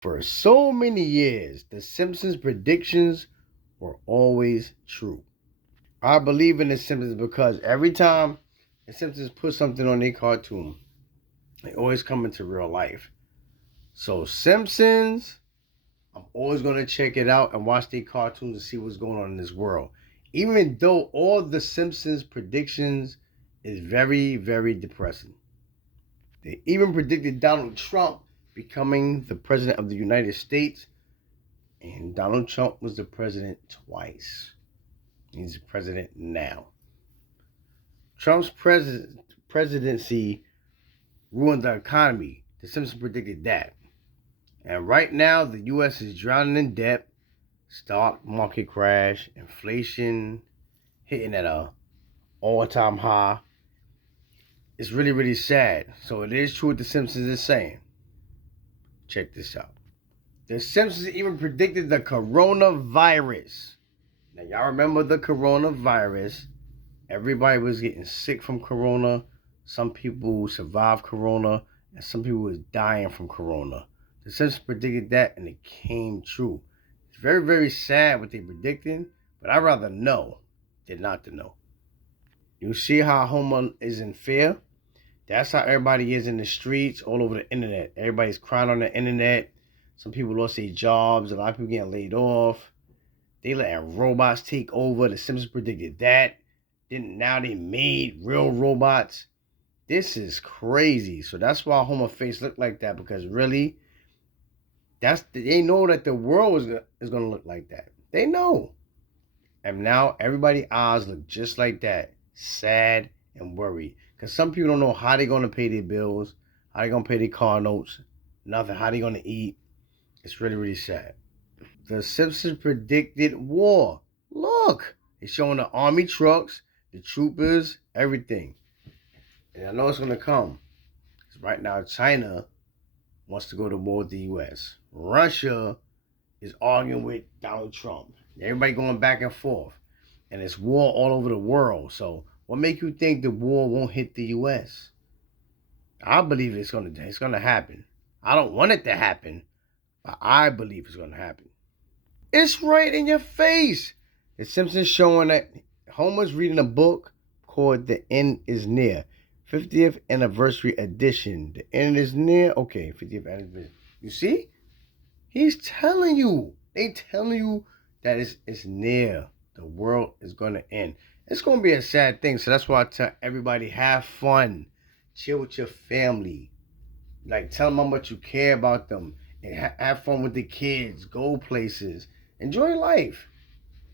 For so many years, the Simpsons predictions were always true. I believe in the Simpsons because every time the Simpsons put something on their cartoon, they always come into real life. So Simpsons, I'm always gonna check it out and watch their cartoons and see what's going on in this world. Even though all the Simpsons predictions is very, very depressing. They even predicted Donald Trump becoming the president of the United States, and Donald Trump was the president twice. He's the president now. Trump's presidency ruined the economy. The Simpsons predicted that. And right now, the U.S. is drowning in debt, stock market crash, inflation hitting at a all-time high. It's really, really sad. So it is true what the Simpsons is saying. Check this out. The Simpsons even predicted the coronavirus. Now, y'all remember the coronavirus? Everybody was getting sick from corona. Some people survived corona, and some people was dying from corona. The Simpsons predicted that, and it came true. It's very, very sad what they predicting, but I'd rather know than not to know. You see how Homer is in fear? That's how everybody is in the streets, all over the internet. Everybody's crying on the internet. Some people lost their jobs. A lot of people getting laid off. They letting robots take over. The Simpsons predicted that. Then now they made real robots. This is crazy. So that's why Homer face look like that, because really, they know that the world is gonna look like that. They know. And now everybody's eyes look just like that. Sad and worried. Because some people don't know how they're gonna pay their bills, how they're gonna pay their car notes, nothing, how they're gonna eat. It's really, really sad. The Simpsons predicted war. Look, it's showing the army trucks, the troopers, everything. And I know it's gonna come. Because right now China wants to go to war with the US. Russia is arguing with Donald Trump. Everybody going back and forth. And it's war all over the world. So what makes you think the war won't hit the US? I believe it's gonna happen. I don't want it to happen, but I believe it's gonna happen. It's right in your face. The Simpsons showing that Homer's reading a book called The End is Near. 50th anniversary edition. The end is near. Okay, 50th anniversary. You see? He's telling you. They telling you that it's near. The world is going to end. It's going to be a sad thing. So that's why I tell everybody, have fun. Chill with your family. Like, tell them how much you care about them. And have fun with the kids. Go places. Enjoy life.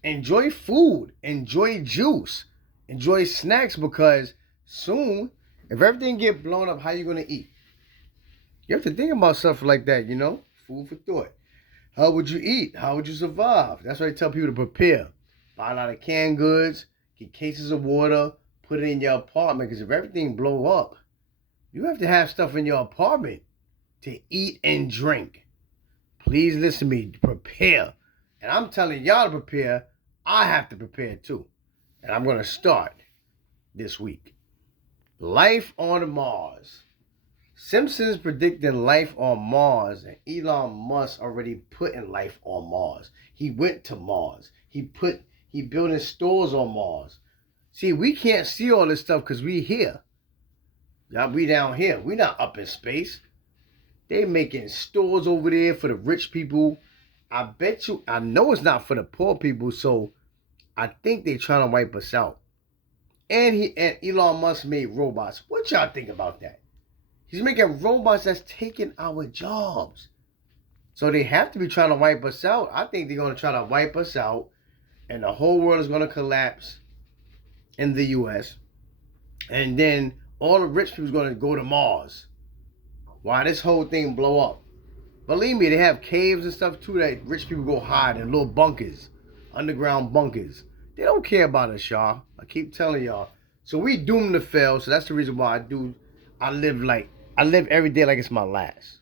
Enjoy food. Enjoy juice. Enjoy snacks, because soon, if everything get blown up, how you going to eat? You have to think about stuff like that, Food for thought. How would you eat? How would you survive? That's why I tell people to prepare. Buy a lot of canned goods, get cases of water, put it in your apartment, because if everything blow up, you have to have stuff in your apartment to eat and drink. Please listen to me. Prepare. And I'm telling y'all to prepare. I have to prepare too. And I'm going to start this week. Life on Mars. Simpsons predicting life on Mars, and Elon Musk already putting life on Mars. He went to Mars. He building stores on Mars. See, we can't see all this stuff because we here. Y'all, we down here. We not up in space. They making stores over there for the rich people. I bet you, I know it's not for the poor people, so I think they trying to wipe us out. And Elon Musk made robots. What y'all think about that? He's making robots that's taking our jobs. So they have to be trying to wipe us out. I think they're going to try to wipe us out, and the whole world is going to collapse in the U.S. And then all the rich people are going to go to Mars. Why this whole thing blow up? Believe me, they have caves and stuff too that rich people go hide in, little bunkers, underground bunkers. They don't care about us, y'all. I keep telling y'all. So we doomed to fail. So that's the reason why I live every day like it's my last.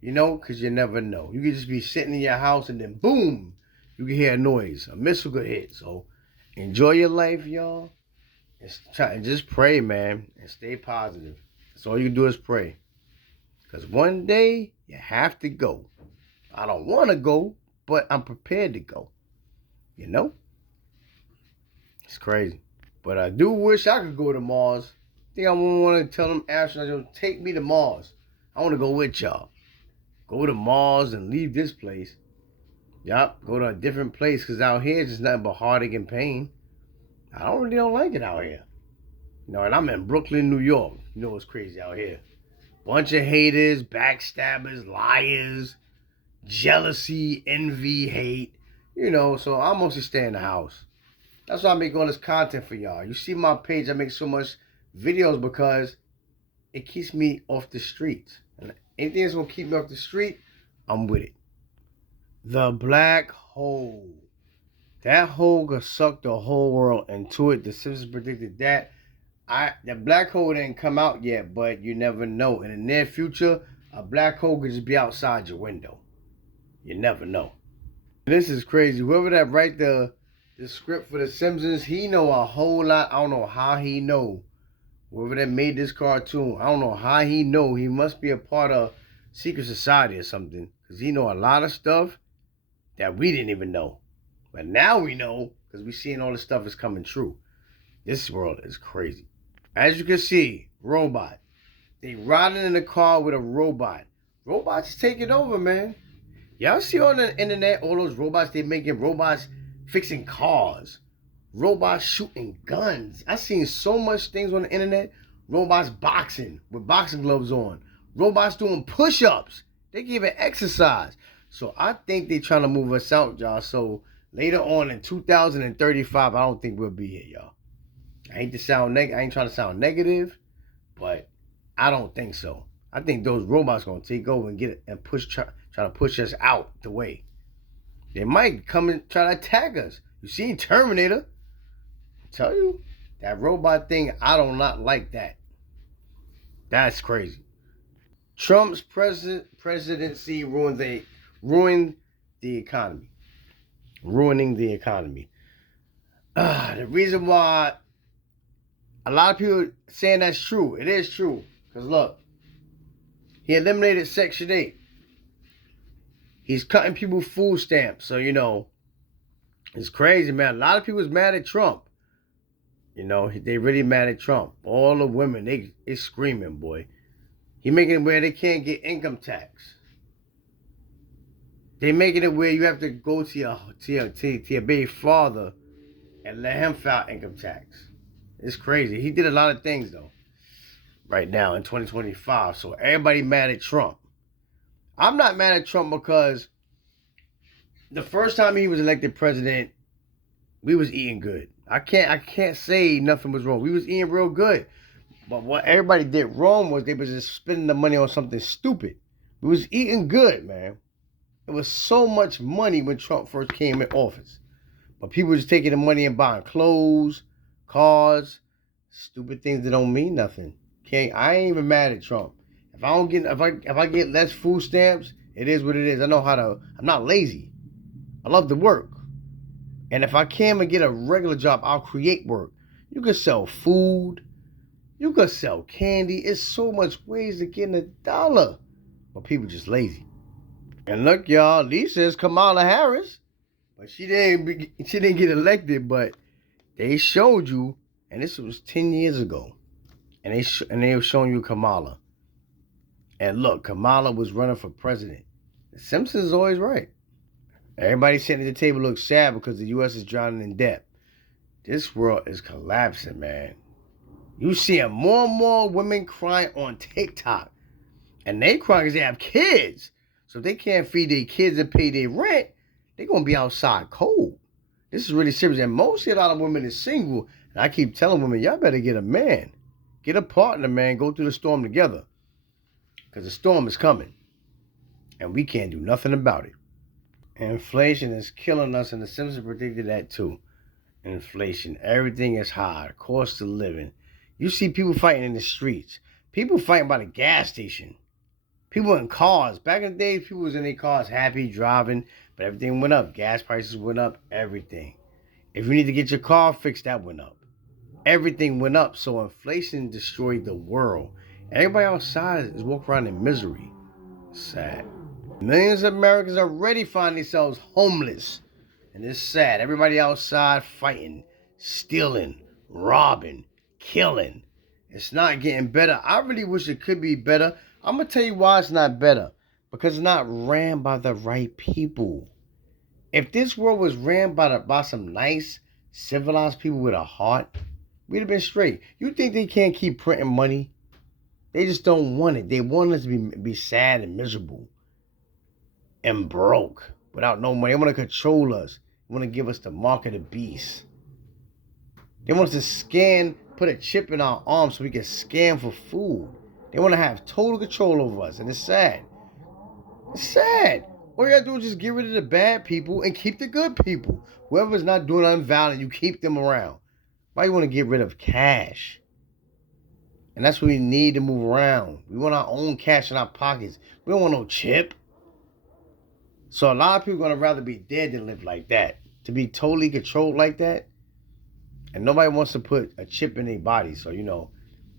Because you never know. You could just be sitting in your house and then boom, you can hear a noise. A missile could hit. So enjoy your life, y'all. And just pray, man. And stay positive. That's all you do is pray. Because one day, you have to go. I don't want to go, but I'm prepared to go. You know? It's crazy. But I do wish I could go to Mars. I think I want to tell them astronauts, take me to Mars. I want to go with y'all. Go to Mars and leave this place. Yup, go to a different place because out here it's just nothing but heartache and pain. I don't like it out here. You know, and I'm in Brooklyn, New York. You know what's crazy out here? Bunch of haters, backstabbers, liars, jealousy, envy, hate. You know, so I mostly stay in the house. That's why I make all this content for y'all. You see my page, I make so much videos because it keeps me off the streets. And anything that's gonna keep me off the street, I'm with it. The black hole. That hole could suck the whole world into it. The Simpsons predicted that. The black hole didn't come out yet, but you never know. In the near future, a black hole could just be outside your window. You never know. This is crazy. Whoever that write the script for the Simpsons, he know a whole lot. I don't know how he know. Whoever that made this cartoon, I don't know how he know. He must be a part of secret society or something, because he know a lot of stuff that we didn't even know. But now we know, because we seeing all this stuff is coming true. This world is crazy. As you can see, robot. They riding in a car with a robot. Robots taking over, man. Y'all see on the internet all those robots they making, robots fixing cars, robots shooting guns. I seen so much things on the internet. Robots boxing with boxing gloves on. Robots doing push-ups. They giving exercise. So I think they trying to move us out, y'all. So later on in 2035, I don't think we'll be here, y'all. I ain't trying to sound negative, but I don't think so. I think those robots gonna take over and get it and try to push us out the way. They might come and try to attack us. You seen Terminator? I tell you, that robot thing, I do not like that. That's crazy. Trump's presidency ruined the economy. Ruining the economy. The reason why a lot of people saying that's true. It is true. Because look, he eliminated Section 8. He's cutting people food stamps. So, you know, it's crazy, man. A lot of people is mad at Trump. You know, they really mad at Trump. All the women, they screaming, boy. He making it where they can't get income tax. They making it where you have to go to your baby father and let him file income tax. It's crazy. He did a lot of things, though, right now in 2025. So everybody mad at Trump. I'm not mad at Trump because the first time he was elected president, we was eating good. I can't say nothing was wrong. We was eating real good. But what everybody did wrong was they was just spending the money on something stupid. We was eating good, man. It was so much money when Trump first came in office. But people was taking the money and buying clothes, cars, stupid things that don't mean nothing. I ain't even mad at Trump. If I get less food stamps, it is what it is. I'm not lazy. I love to work. And if I can and get a regular job, I'll create work. You can sell food. You can sell candy. It's so much ways to get $1. But people just lazy. And look, y'all, Lisa is Kamala Harris. But she didn't get elected, but they showed you, and this was 10 years ago. And they were showing you Kamala. And look, Kamala was running for president. The Simpsons is always right. Everybody sitting at the table looks sad because the U.S. is drowning in debt. This world is collapsing, man. You seeing more and more women crying on TikTok. And they cry because they have kids. So if they can't feed their kids and pay their rent, they're going to be outside cold. This is really serious. And mostly a lot of women is single. And I keep telling women, y'all better get a man. Get a partner, man. Go through the storm together. Because the storm is coming. And we can't do nothing about it. Inflation is killing us, and the Simpsons predicted that too. Inflation. Everything is high. Cost of living. You see people fighting in the streets. People fighting by the gas station. People in cars. Back in the day, people was in their cars happy, driving, but everything went up. Gas prices went up. Everything. If you need to get your car fixed, that went up. Everything went up. So inflation destroyed the world. Everybody outside is walking around in misery. Sad. Millions of Americans already find themselves homeless. And it's sad. Everybody outside fighting, stealing, robbing, killing. It's not getting better. I really wish it could be better. I'm going to tell you why it's not better. Because it's not ran by the right people. If this world was ran by some nice, civilized people with a heart, we'd have been straight. You think they can't keep printing money? They just don't want it. They want us to be sad and miserable and broke without no money. They want to control us. They want to give us the mark of the beast. They want us to scan, put a chip in our arm so we can scan for food. They want to have total control over us, and it's sad. It's sad. All you gotta do is just get rid of the bad people and keep the good people. Whoever's not doing nothing violent, you keep them around. Why you want to get rid of cash? And that's what we need to move around. We want our own cash in our pockets. We don't want no chip. So a lot of people are gonna rather be dead than live like that. To be totally controlled like that. And nobody wants to put a chip in their body. So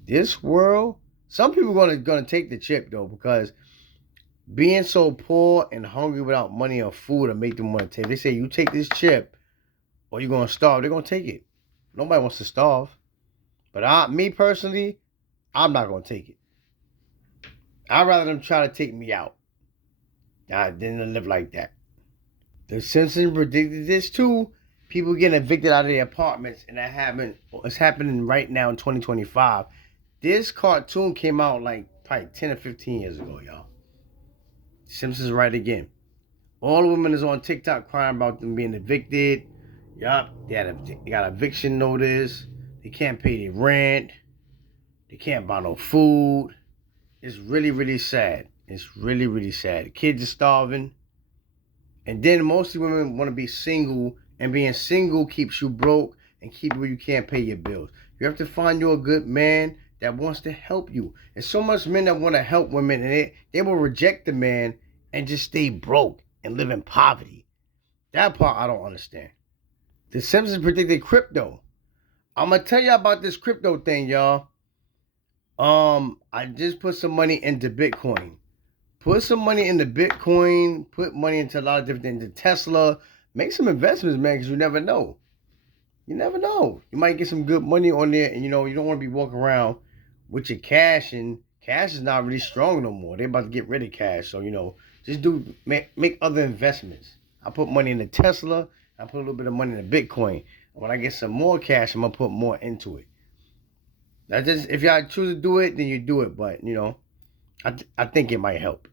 this world, some people are gonna take the chip though, because being so poor and hungry without money or food will make them want to take. They say you take this chip or you're gonna starve. They're gonna take it. Nobody wants to starve. But me personally, I'm not gonna take it. I'd rather them try to take me out than to live like that. The Simpsons predicted this too. People getting evicted out of their apartments, and it's happening right now in 2025. This cartoon came out like probably 10 or 15 years ago, y'all. Simpsons right again. All the women is on TikTok crying about them being evicted. Yup, they got eviction notice. They can't pay their rent. They can't buy no food. It's really, really sad. It's really, really sad. The kids are starving. And then mostly women want to be single, and being single keeps you broke and keep where you can't pay your bills. You have to find you a good man that wants to help you. There's so much men that want to help women, and they will reject the man and just stay broke and live in poverty. That part I don't understand. The Simpsons predicted crypto. I'm gonna tell y'all about this crypto thing, y'all. I just put some money into Bitcoin. Put some money into Bitcoin. Put money into a lot of different things. Into Tesla. Make some investments, man, because you never know. You never know. You might get some good money on there, and you don't want to be walking around with your cash, and cash is not really strong no more. They're about to get rid of cash, so just make other investments. I put money into Tesla. I put a little bit of money into Bitcoin. When I get some more cash, I'm gonna put more into it. That's just, if y'all choose to do it, then you do it. But I think it might help.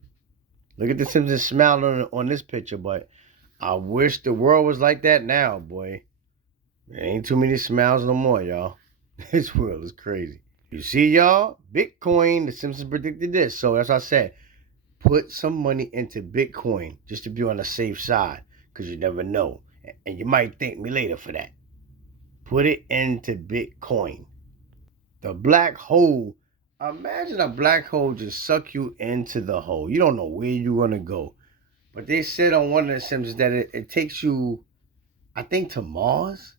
Look at the Simpsons smiling on this picture, but I wish the world was like that now, boy. There ain't too many smiles no more, y'all. This world is crazy. You see, y'all? Bitcoin, the Simpsons predicted this. So as I said, put some money into Bitcoin just to be on the safe side, because you never know. And you might thank me later for that. Put it into Bitcoin. The black hole. Imagine a black hole just suck you into the hole. You don't know where you're going to go. But they said on one of the Simpsons that it takes you, I think, to Mars,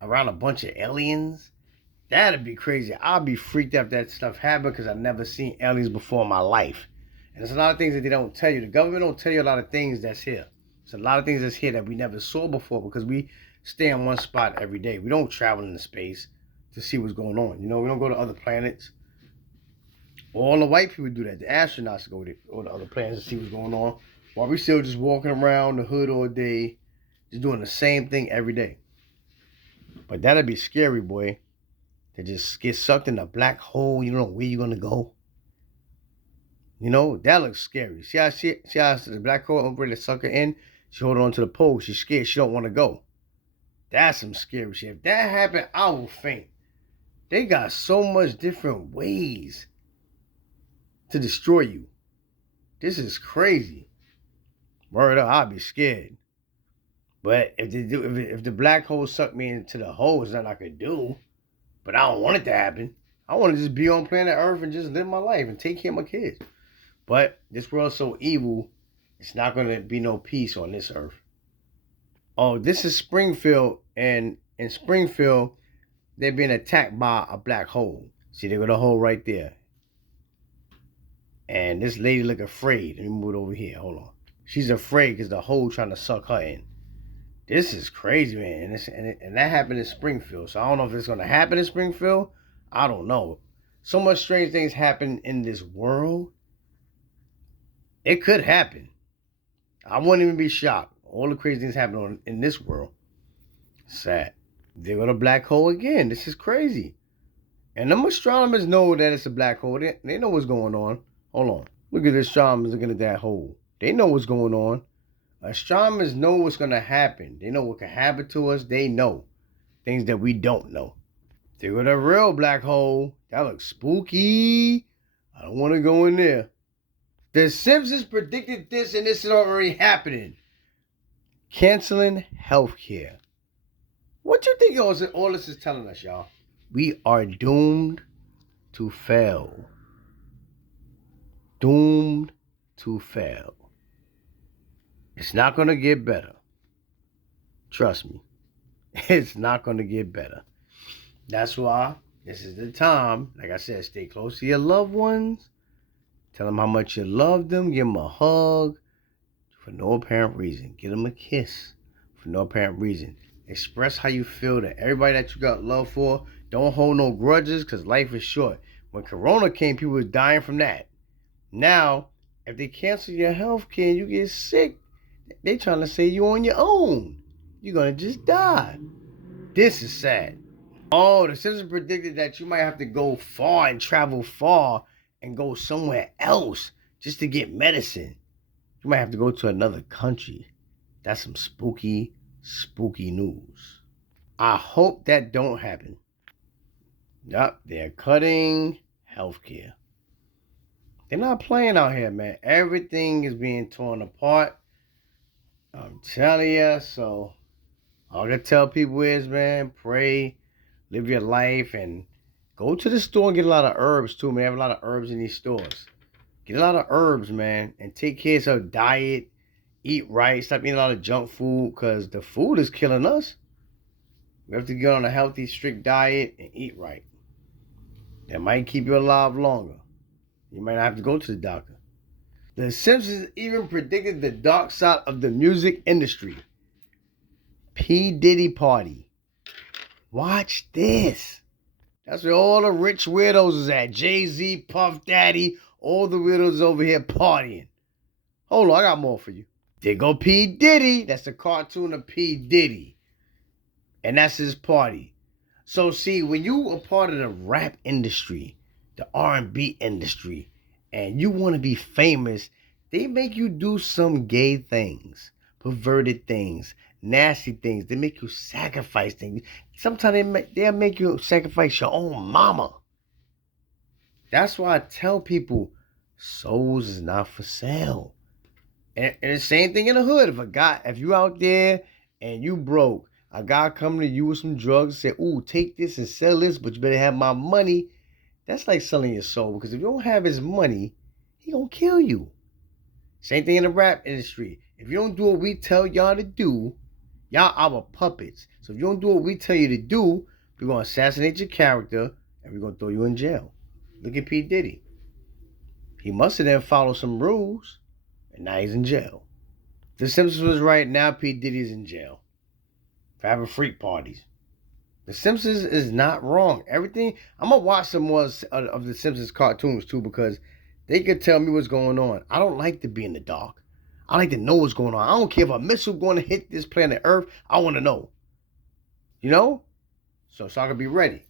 around a bunch of aliens. That'd be crazy. I'll be freaked out if that stuff happened, because I've never seen aliens before in my life. And there's a lot of things that they don't tell you. The government don't tell you a lot of things that's here. There's a lot of things that's here that we never saw before, because we stay in one spot every day. We don't travel into space to see what's going on. We don't go to other planets. All the white people do that. The astronauts go to other planets to see what's going on, while we still just walking around the hood all day, just doing the same thing every day. But that'd be scary, boy. To just get sucked in a black hole. You don't know where you're gonna go. That looks scary. See how the black hole over there suck her in? She hold on to the pole. She's scared. She don't want to go. That's some scary shit. If that happened, I will faint. They got so much different ways to destroy you. This is crazy. Word up, I'd be scared. But if the black hole sucked me into the hole, it's nothing I could do. But I don't want it to happen. I want to just be on planet Earth and just live my life and take care of my kids. But this world's so evil, it's not going to be no peace on this earth. Oh, this is Springfield, and in Springfield, they're being attacked by a black hole. See, they got a hole right there. And this lady look afraid. Let me move it over here. Hold on. She's afraid because the hole trying to suck her in. This is crazy, man. And that happened in Springfield. So I don't know if it's going to happen in Springfield. I don't know. So much strange things happen in this world. It could happen. I wouldn't even be shocked. All the crazy things happen in this world. Sad. They got a black hole again. This is crazy. And them astronomers know that it's a black hole. They know what's going on. Hold on. Look at the astronomers looking at that hole. They know what's going on. Astronomers know what's going to happen. They know what can happen to us. They know things that we don't know. They got a real black hole. That looks spooky. I don't want to go in there. The Simpsons predicted this, and this is already happening. Canceling healthcare. What you think all this is telling us, y'all? We are doomed to fail. Doomed to fail. It's not going to get better. Trust me. It's not going to get better. That's why this is the time, like I said, stay close to your loved ones. Tell them how much you love them. Give them a hug for no apparent reason. Give them a kiss for no apparent reason. Express how you feel to everybody that you got love for. Don't hold no grudges because life is short. When Corona came, people were dying from that. Now, if they cancel your health care and you get sick, they trying to say you on your own. You're going to just die. This is sad. Oh, the Simpsons predicted that you might have to go far and travel far and go somewhere else just to get medicine. You might have to go to another country. That's some spooky, spooky news. I hope that don't happen. Yup, they're cutting healthcare. They're not playing out here, man. Everything is being torn apart. I'm telling you. So all I gotta tell people is, man, pray, live your life, and go to the store and get a lot of herbs too, man. They have a lot of herbs in these stores. Get a lot of herbs, man, and take care of your diet. Eat right. Stop eating a lot of junk food because the food is killing us. We have to get on a healthy, strict diet and eat right. That might keep you alive longer. You might not have to go to the doctor. The Simpsons even predicted the dark side of the music industry. P. Diddy party. Watch this. That's where all the rich weirdos is at. Jay-Z, Puff Daddy, all the weirdos over here partying. Hold on, I got more for you. There go P. Diddy. That's the cartoon of P. Diddy. And that's his party. So see, when you are part of the rap industry, the R&B industry, and you want to be famous, they make you do some gay things, perverted things, nasty things. They make you sacrifice things. Sometimes they'll make you sacrifice your own mama. That's why I tell people, souls is not for sale. And the same thing in the hood. If you out there and you broke, a guy coming to you with some drugs and say, ooh, take this and sell this, but you better have my money. That's like selling your soul, because if you don't have his money, he gonna kill you. Same thing in the rap industry. If you don't do what we tell y'all to do, y'all our puppets. So if you don't do what we tell you to do, we're gonna assassinate your character and we're gonna throw you in jail. Look at P. Diddy. He must have then followed some rules, and now he's in jail. The Simpsons was right. Now P. Diddy's in jail for having freak parties. The Simpsons is not wrong. Everything. I'm gonna watch some more of the Simpsons cartoons too, because they could tell me what's going on. I don't like to be in the dark. I like to know what's going on. I don't care if a missile going to hit this planet Earth. I want to know. You know? So I can be ready.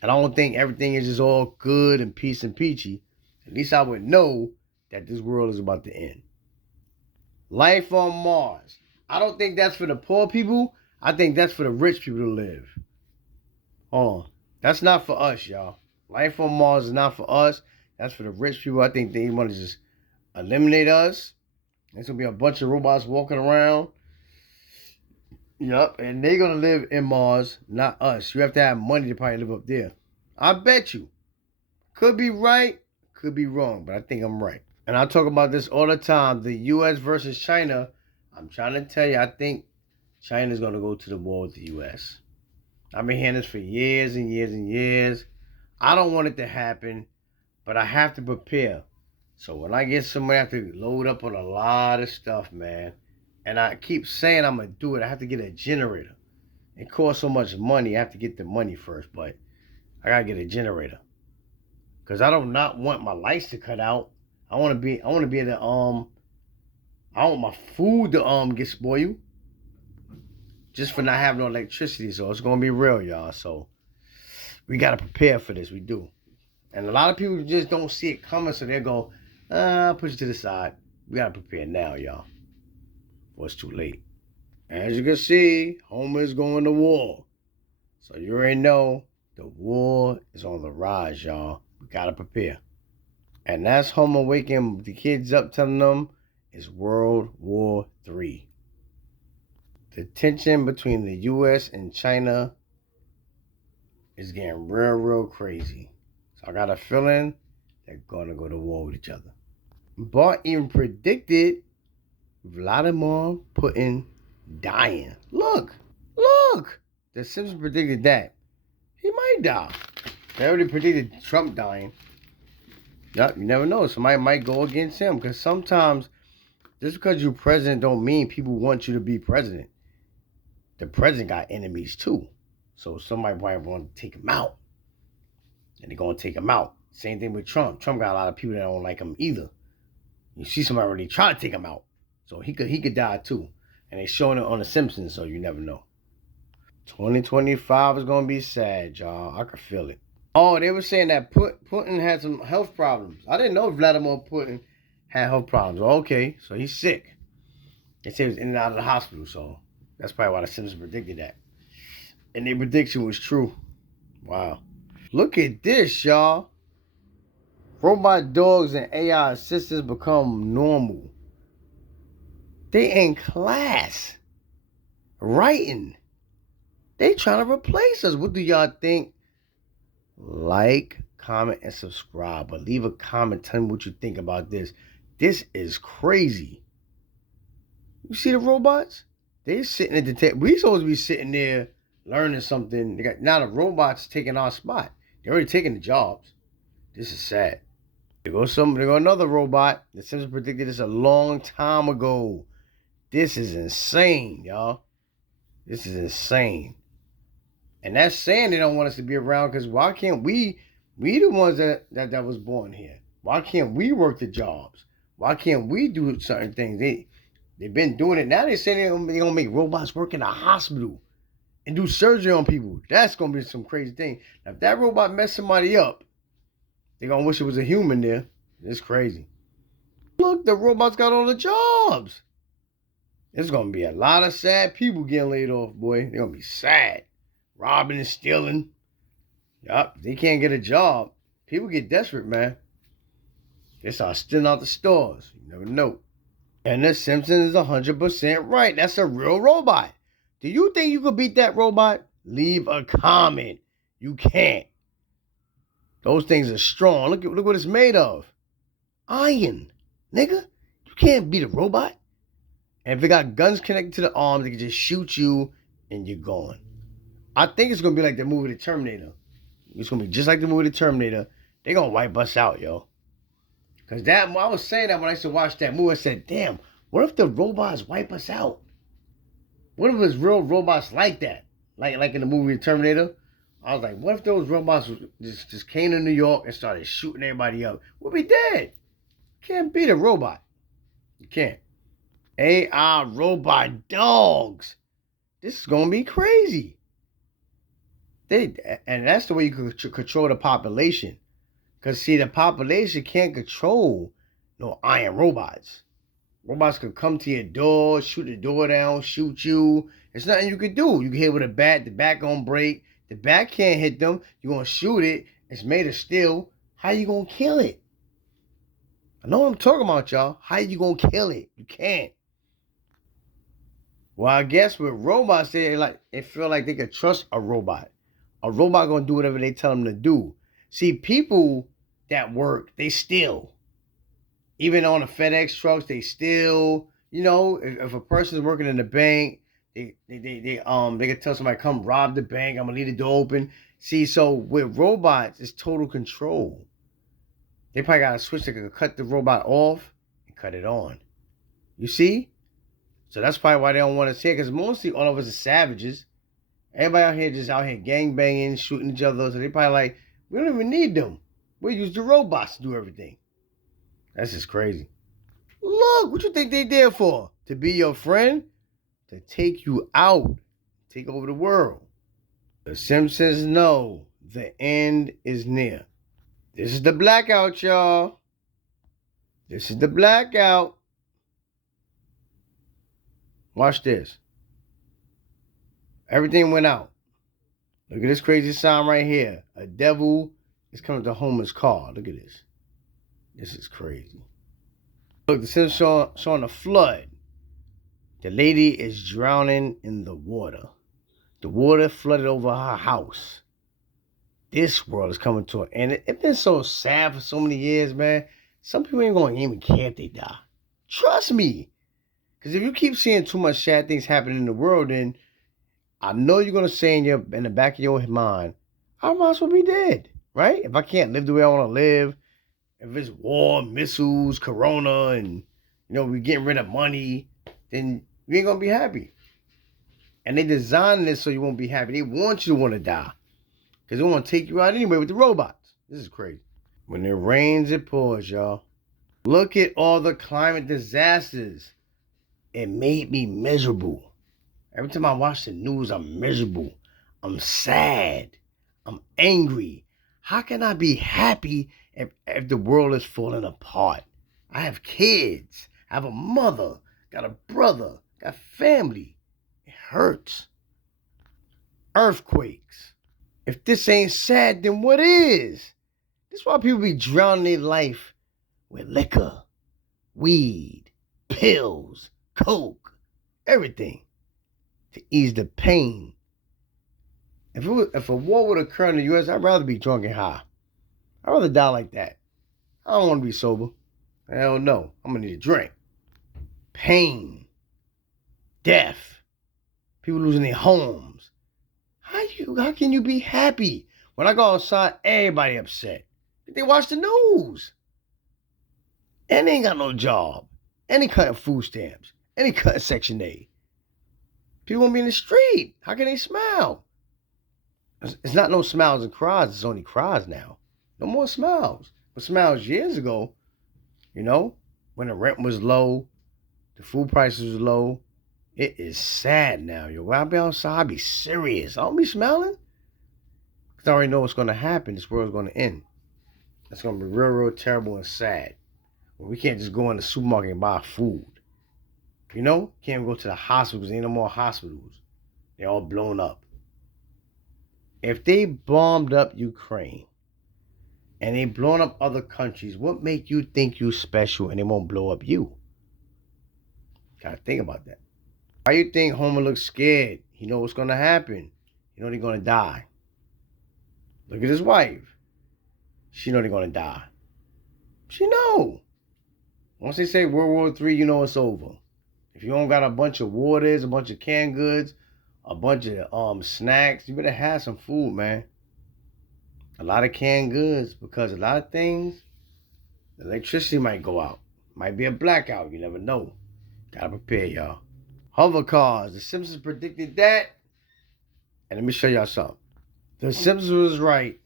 And I don't think everything is just all good and peace and peachy. At least I would know that this world is about to end. Life on Mars. I don't think that's for the poor people. I think that's for the rich people to live. Hold on. That's not for us, y'all. Life on Mars is not for us. That's for the rich people. I think they want to just eliminate us. There's going to be a bunch of robots walking around. Yup. And they're going to live in Mars, not us. You have to have money to probably live up there. I bet you. Could be right. Could be wrong. But I think I'm right. And I talk about this all the time. The U.S. versus China. I'm trying to tell you, I think China's going to go to the war with the U.S. I've been hearing this for years and years and years. I don't want it to happen, but I have to prepare. So when I get somewhere, I have to load up on a lot of stuff, man. And I keep saying I'm gonna do it. I have to get a generator. It costs so much money. I have to get the money first, but I gotta get a generator because I do not want my lights to cut out. I want to be able to I want my food to get spoiled just for not having no electricity. So it's gonna be real, y'all. So we gotta prepare for this. We do. And a lot of people just don't see it coming, so they go, push it to the side. We gotta prepare now, y'all. Before it's too late. As you can see, Homer's going to war. So you already know the war is on the rise, y'all. We gotta prepare. And that's Homer waking the kids up, telling them it's World War III. The tension between the US and China is getting real, real crazy. So I got a feeling they're gonna go to war with each other. Bart even predicted Vladimir Putin dying. Look, look. The Simpsons predicted that. He might die. They already predicted Trump dying. Yep, you never know. Somebody might go against him. Because sometimes, just because you're president don't mean people want you to be president. The president got enemies too. So somebody might want to take him out. And they're going to take him out. Same thing with Trump. Trump got a lot of people that don't like him either. You see somebody already try to take him out. So he could die too. And they showing it on The Simpsons, so you never know. 2025 is going to be sad, y'all. I can feel it. Oh, they were saying that Putin had some health problems. I didn't know Vladimir Putin had health problems. Okay, so he's sick. They say he was in and out of the hospital, so that's probably why the Simpsons predicted that. And their prediction was true. Wow. Look at this, y'all. Robot dogs and AI assistants become normal. They in class. Writing. They trying to replace us. What do y'all think? Like, comment, and subscribe. But leave a comment. Tell me what you think about this. This is crazy. You see the robots? They sitting at the table. We supposed to be sitting there learning something. Now the robots taking our spot. They're already taking the jobs. This is sad. There goes another robot. The Simpsons predicted this a long time ago. This is insane, y'all. This is insane. And that's saying they don't want us to be around because why can't we the ones that was born here? Why can't we work the jobs? Why can't we do certain things? They've been doing it. Now they're saying they're going to make robots work in a hospital and do surgery on people. That's going to be some crazy thing. Now, if that robot mess somebody up, they're going to wish it was a human there. It's crazy. Look, the robots got all the jobs. There's going to be a lot of sad people getting laid off, boy. They're going to be sad. Robbing and stealing. Yup, they can't get a job. People get desperate, man. They start stealing out the stores. You never know. And the Simpsons is 100% right. That's a real robot. Do you think you could beat that robot? Leave a comment. You can't. Those things are strong. Look what it's made of. Iron. Nigga, you can't beat a robot. And if it got guns connected to the arms, it can just shoot you and you're gone. I think it's going to be like the movie The Terminator. It's going to be just like the movie The Terminator. They're going to wipe us out, yo. Because I was saying that when I used to watch that movie. I said, damn, what if the robots wipe us out? What if it's real robots like that? Like in the movie The Terminator? I was like, what if those robots just came to New York and started shooting everybody up? We'll be dead. Can't beat a robot. You can't. AI robot dogs. This is going to be crazy. And that's the way you can control the population. Because, see, the population can't control no iron robots. Robots could come to your door, shoot the door down, shoot you. There's nothing you could do. You can hit with a bat, the bat gonna break. The bat can't hit them. You're gonna shoot it. It's made of steel. How you gonna kill it? I know what I'm talking about, y'all. How you gonna kill it? You can't. Well, I guess with robots, they feel like they could trust a robot. A robot gonna do whatever they tell them to do. See, people that work, they steal. Even on the FedEx trucks, they steal. You know, if a person's working in the bank, they can tell somebody, come rob the bank. I'm gonna leave the door open. See, so with robots, it's total control. They probably got a switch that could cut the robot off and cut it on. You see? So that's probably why they don't want to see it, because mostly all of us are savages. Everybody out here just out here gangbanging, shooting each other. So they probably like, we don't even need them. We use the robots to do everything. That's just crazy. Look, what you think they there for? To be your friend? To take you out. Take over the world. The Simpsons know the end is near. This is the blackout, y'all. This is the blackout. Watch this. Everything went out. Look at this crazy sign right here. A devil is coming to Homer's car. Look at this. This is crazy. Look, the Simpsons showing a flood. The lady is drowning in the water. The water flooded over her house. This world is coming to an end. It's been so sad for so many years, man. Some people ain't going to even care if they die. Trust me. Because if you keep seeing too much sad things happening in the world, then I know you're going to say in the back of your mind, I might as well be dead, right? If I can't live the way I want to live, if it's war, missiles, corona, and, we're getting rid of money, then you ain't going to be happy. And they designed this so you won't be happy. They want you to want to die. Because they want to take you out anyway with the robots. This is crazy. When it rains, it pours, y'all. Look at all the climate disasters. It made me miserable. Every time I watch the news, I'm miserable. I'm sad. I'm angry. How can I be happy if the world is falling apart? I have kids. I have a mother. Got a brother. Got family. It hurts. Earthquakes. If this ain't sad, then what is? This is why people be drowning their life with liquor, weed, pills, coke, everything to ease the pain. If a war would occur in the U.S., I'd rather be drunk and high. I'd rather die like that. I don't want to be sober. Hell no. I'm going to need a drink. Pain. Death. People losing their homes. How can you be happy? When I go outside, everybody upset. They watch the news. And they ain't got no job. And they cutting food stamps. And they cutting Section 8. People won't be in the street. How can they smile? It's not no smiles and cries. It's only cries now. No more smiles. But smiles years ago, when the rent was low, the food prices was low. It is sad now, yo. When I be outside, I be serious. I don't be smiling. Because I already know what's going to happen. This world's going to end. It's going to be real, real terrible and sad. We can't just go in the supermarket and buy food. Can't go to the hospitals. Ain't no more hospitals. They're all blown up. If they bombed up Ukraine and they blown up other countries, what make you think you special and they won't blow up you? Gotta think about that. Why you think Homer looks scared? He know what's gonna happen. He know they're gonna die. Look at his wife. She know they're gonna die. She know. Once they say World War III, you know it's over. If you don't got a bunch of waters, a bunch of canned goods, a bunch of snacks, you better have some food, man. A lot of canned goods, because a lot of things, the electricity might go out. Might be a blackout. You never know. Gotta prepare, y'all. Hover cars. The Simpsons predicted that. And let me show y'all something. The Simpsons was right.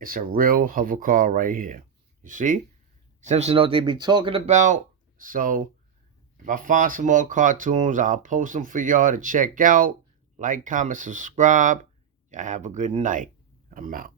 It's a real hover car right here. You see? Simpsons know what they be talking about. So, if I find some more cartoons, I'll post them for y'all to check out. Like, comment, subscribe. Y'all have a good night. I'm out.